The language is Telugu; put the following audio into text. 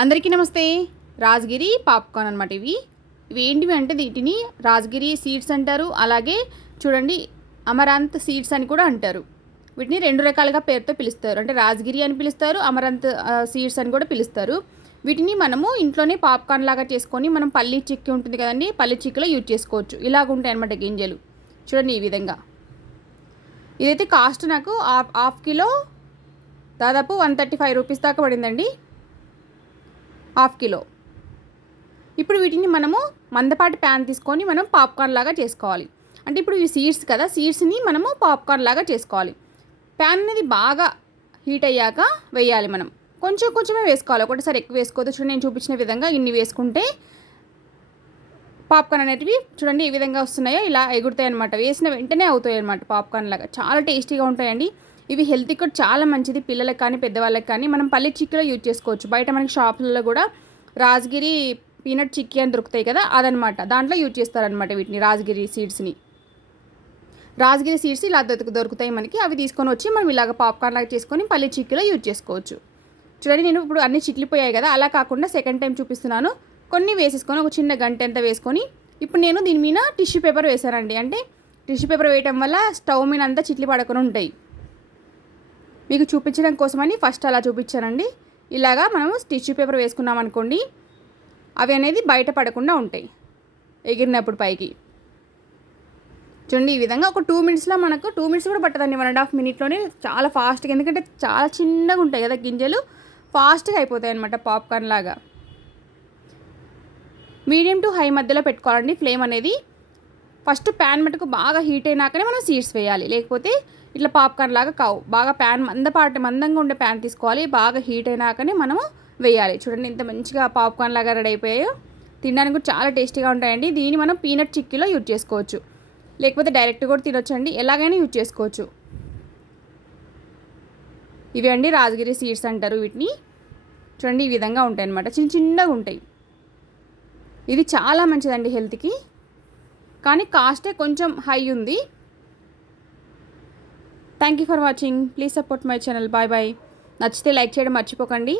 అందరికీ నమస్తే. రాజగిరి పాప్కార్న్ అనమాట ఇవి. ఇవి ఏంటివి అంటే వీటిని రాజగిరి సీడ్స్ అంటారు. అలాగే చూడండి అమరాంత్ సీడ్స్ అని కూడా అంటారు. వీటిని రెండు రకాలుగా పేరుతో పిలుస్తారు. అంటే రాజగిరి అని పిలుస్తారు, అమరాంత్ సీడ్స్ అని కూడా పిలుస్తారు. వీటిని మనము ఇంట్లోనే పాప్కార్న్ లాగా చేసుకొని మనం పల్లి చిక్కి ఉంటుంది కదండి, పల్లి చిక్కులో యూజ్ చేసుకోవచ్చు. ఇలాగ ఉంటాయి అనమాట గింజలు. చూడండి ఈ విధంగా. ఇదైతే కాస్ట్ నాకు హాఫ్ కిలో దాదాపు 135 రూపీస్ దాకా పడిందండి. Half kilo. ఇప్పుడు వీటిని మనము మందపాటి ప్యాన్ తీసుకొని మనం పాప్కార్న్ లాగా చేసుకోవాలి. అంటే ఇప్పుడు ఇవి సీడ్స్ కదా, సీడ్స్ని మనము పాప్కార్న్ లాగా చేసుకోవాలి. ప్యాన్ అనేది బాగా హీట్ అయ్యాక వేయాలి. మనం కొంచెం కొంచెమే వేసుకోవాలి, ఒకటిసారి ఎక్కువ వేసుకోవద్దు. చూడండి నేను చూపించిన విధంగా ఇన్ని వేసుకుంటే పాప్కార్న్ అనేటివి చూడండి ఏ విధంగా వస్తున్నాయో ఇలా ఎగురుతాయి అనమాట. వేసిన వెంటనే అవుతాయి అనమాట పాప్కార్న్ లాగా. చాలా టేస్టీగా ఉంటాయండి ఇవి. హెల్త్కి కూడా చాలా మంచిది. పిల్లలకు కానీ పెద్దవాళ్ళకి కానీ మనం పల్లి చిక్కీలో యూజ్ చేసుకోవచ్చు. బయట మనకి షాపులలో కూడా రాజగిరి పీనట్ చిక్కీ అని దొరుకుతాయి కదా, అదనమాట. దాంట్లో యూజ్ చేస్తారనమాట వీటిని, రాజగిరి సీడ్స్ని. రాజగిరి సీడ్స్ ఇలా దొరుకుతాయి మనకి. అవి తీసుకొని వచ్చి మనం ఇలాగ పాప్కార్న్ లాగా చేసుకొని పల్లి చిక్కీలో యూజ్ చేసుకోవచ్చు. చూడండి నేను ఇప్పుడు అన్నీ చిట్లిపోయాయి కదా, అలా కాకుండా సెకండ్ టైం చూపిస్తున్నాను. కొన్ని వేసేసుకొని ఒక చిన్న గంట ఎంత వేసుకొని ఇప్పుడు నేను దీని మీద టిష్యూ పేపర్ వేసానండి. అంటే టిష్యూ పేపర్ వేయటం వల్ల స్టవ్ మీద అంతా చిట్లి పడకుండా ఉంటాయి. మీకు చూపించడం కోసమని ఫస్ట్ అలా చూపించానండి. ఇలాగా మనము టిష్యూ పేపర్ వేసుకున్నాం అనుకోండి, అవి అనేది బయట పడకుండా ఉంటాయి ఎగిరినప్పుడు పైకి. చూడండి ఈ విధంగా ఒక 2 మినిట్స్లో మనకు 2 మినిట్స్ కూడా పట్టదండి, 1.5 మినిట్లోనే చాలా ఫాస్ట్గా. ఎందుకంటే చాలా చిన్నగా ఉంటాయి కదా గింజలు, ఫాస్ట్గా అయిపోతాయి అనమాట పాప్కార్న్ లాగా. మీడియం టు హై మధ్యలో పెట్టుకోవాలండి ఫ్లేమ్ అనేది. ఫస్ట్ ప్యాన్ మటుకు బాగా హీట్ అయినాకనే మనం సీడ్స్ వేయాలి, లేకపోతే ఇట్లా పాప్కార్న్ లాగా కావు. బాగా ప్యాన్ మందంగా ఉండే ప్యాన్ తీసుకోవాలి. బాగా హీట్ అయినాకనే మనము వేయాలి. చూడండి ఇంత మంచిగా పాప్కార్న్ లాగా రెడీ అయిపోయాయో. తినడానికి కూడా చాలా టేస్టీగా ఉంటాయండి. దీన్ని మనం పీనట్ చిక్కీలో యూజ్ చేసుకోవచ్చు, లేకపోతే డైరెక్ట్ కూడా తినొచ్చండి. ఎలాగైనా యూజ్ చేసుకోవచ్చు. ఇవి అండి రాజగిరి సీడ్స్ అంటారు వీటిని. చూడండి ఈ విధంగా ఉంటాయి అన్నమాట, చిన్నగా ఉంటాయి. ఇది చాలా మంచిదండి హెల్త్కి, కానీ కాస్టే కొంచెం హై ఉంది. Thank you for watching. Please support my channel. Bye bye. నచ్చితే లైక్ చేయడం మర్చిపోకండి.